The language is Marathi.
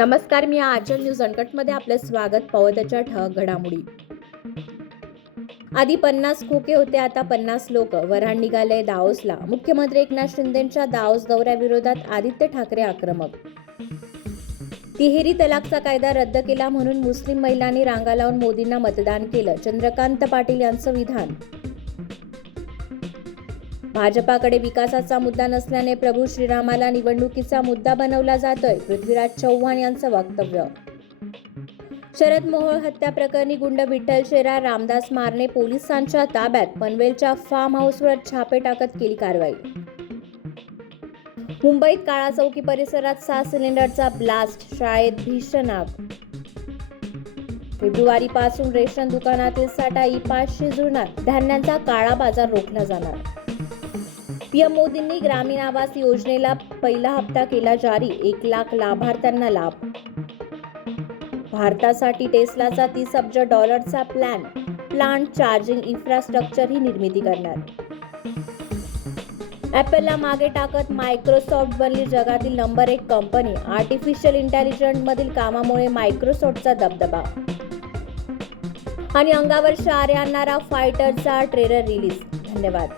नमस्कार, मी आचल न्यूज अनकटमध्ये आपलं स्वागत. पावत्याच्या ठळक घडामोडी. आधी 50 खोके होते, आता 50 लोक. वऱ्हाड निघाले दाओसला. मुख्यमंत्री एकनाथ शिंदेंच्या दाओस दौऱ्याविरोधात आदित्य ठाकरे आक्रमक. तिहेरी तलाकचा कायदा रद्द केला म्हणून मुस्लिम महिलांनी रांगा लावून मोदींना मतदान केलं. चंद्रकांत पाटील यांचं विधान. भाजपाकडे विकासाचा मुद्दा नसल्याने प्रभू श्रीरामाला निवडणुकीचा मुद्दा बनवला जातोय. पृथ्वीराज चव्हाण यांचं वक्तव्य. शरद मोहोळ हत्या प्रकरणी गुंड विठ्ठल शेरार, रामदास मारणे पोलिसांच्या ताब्यात. पनवेलच्या फार्म हाऊसवर छापे टाकत केली कारवाई. मुंबईत काळा चौकी परिसरात 6 सिलेंडरचा ब्लास्ट. शाळेत भीषण आग. फेब्रुवारीपासून रेशन दुकानातील साठा ई-पासशी जुळणार. धान्यांचा काळा बाजार रोखला जाणार. पीएम मोदींनी ग्रामीण आवास योजनेला पहिला हप्ता केला जारी. 1 लाख लाभार्थ्यांना लाभ. भारतासाठी टेस्लाचा $30 अब्ज प्लांट चार्जिंग इन्फ्रास्ट्रक्चर ही निर्मिती करणार. ॲपलला मागे टाकत मायक्रोसॉफ्ट बनली जगातील नंबर 1 कंपनी. आर्टिफिशियल इंटेलिजन्समधील कामामुळे मायक्रोसॉफ्टचा दबदबा. आणि अंगावर शहारे आणणारा फायटरचा ट्रेलर रिलीज. धन्यवाद.